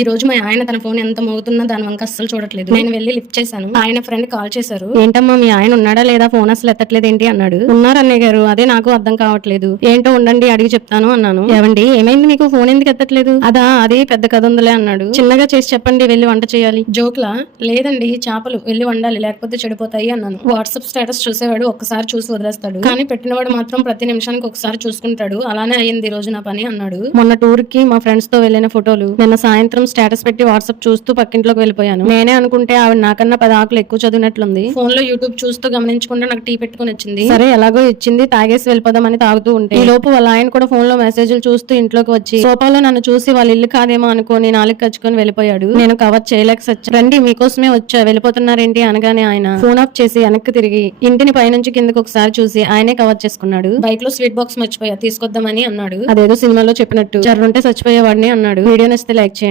ఈ రోజు మా ఆయన తన ఫోన్ ఎంత మోగుతున్నా దాని వంక అస్సలు చూడట్లేదు. నేను వెళ్ళి లిఫ్ట్ చేశాను. ఆయన ఫ్రెండ్ కాల్ చేశారు. ఏంటమ్మా మీ ఆయన ఉన్నాడా లేదా? ఫోన్ అసలు ఎత్తట్లేదు ఏంటి అన్నాడు. ఉన్నారు అన్నయ్య గారు అదే నాకు అర్థం కావట్లేదు. ఏంటో ఉండండి అడిగి చెప్తాను అన్నాను. ఏవండి ఏమైంది మీకు? ఫోన్ ఎందుకు ఎత్తట్లేదు? అదా అదే పెద్ద కథ ఉందిలే అన్నాడు. చిన్నగా చేసి చెప్పండి వెళ్ళి వంట చేయాలి. జోక్లా? లేదండి చేపలు. వెళ్ళి వండాలి లేకపోతే చెడిపోతాయి అన్నాను. వాట్సాప్ స్టేటస్ చూసేవాడు ఒక్కసారి చూసి వదిలేస్తాడు. కానీ పెట్టినవాడు మాత్రం ప్రతి నిమిషానికి ఒకసారి చూసుకుంటాడు. అలానే అయ్యింది ఈ రోజు నా పని అన్నాడు. మొన్న టూర్కి మా ఫ్రెండ్స్తో వెళ్ళిన ఫోటోలు. నిన్న సాయంత్రం స్టేటస్ పెట్టి వాట్సాప్ చూస్తూ పక్కింట్లోకి వెళ్ళిపోయాను. నేనే అనుకుంటే ఆవిడ నాకన్నా పది ఆకులు ఎక్కువ చదివినట్లుంది. ఫోన్లో యూట్యూబ్ చూస్తూ గమనించకుండా నాకు టీ పెట్టుకుని వచ్చింది. సరే ఎలాగో ఇచ్చింది తాగేసి వెళ్ళిపోదామని తాగుతూ ఉంటే. ఈ లోపు వాళ్ళ ఆయన కూడా ఫోన్లో మెసేజ్లు చూస్తూ ఇంట్లోకి వచ్చి సోఫాలో నన్ను చూసి వాళ్ళ ఇల్లు కాదేమో అనుకోని నాలుగు కచ్చుకొని వెళ్ళిపోయాడు. నేను కవర్ చేయలేక సచ్చా రండి మీకోసమే వచ్చా వెళ్ళిపోతున్నారేంటి? అనగానే ఆయన ఫోన్ ఆఫ్ చేసి వెనక్కి తిరిగి ఇంటిని పైనుంచి కిందకి ఒకసారి చూసి ఆయనే కవర్ చేసుకున్నాడు. బైక్లో స్వీట్ బాక్స్ మర్చిపోయా తీసుకొద్దామని అన్నాడు. అదేదో సినిమాలో చెప్పినట్టు జర్రుంటే చచ్చిపోయేవాడిని అన్నాడు. వీడియో నచ్చితే లైక్ చేయండి.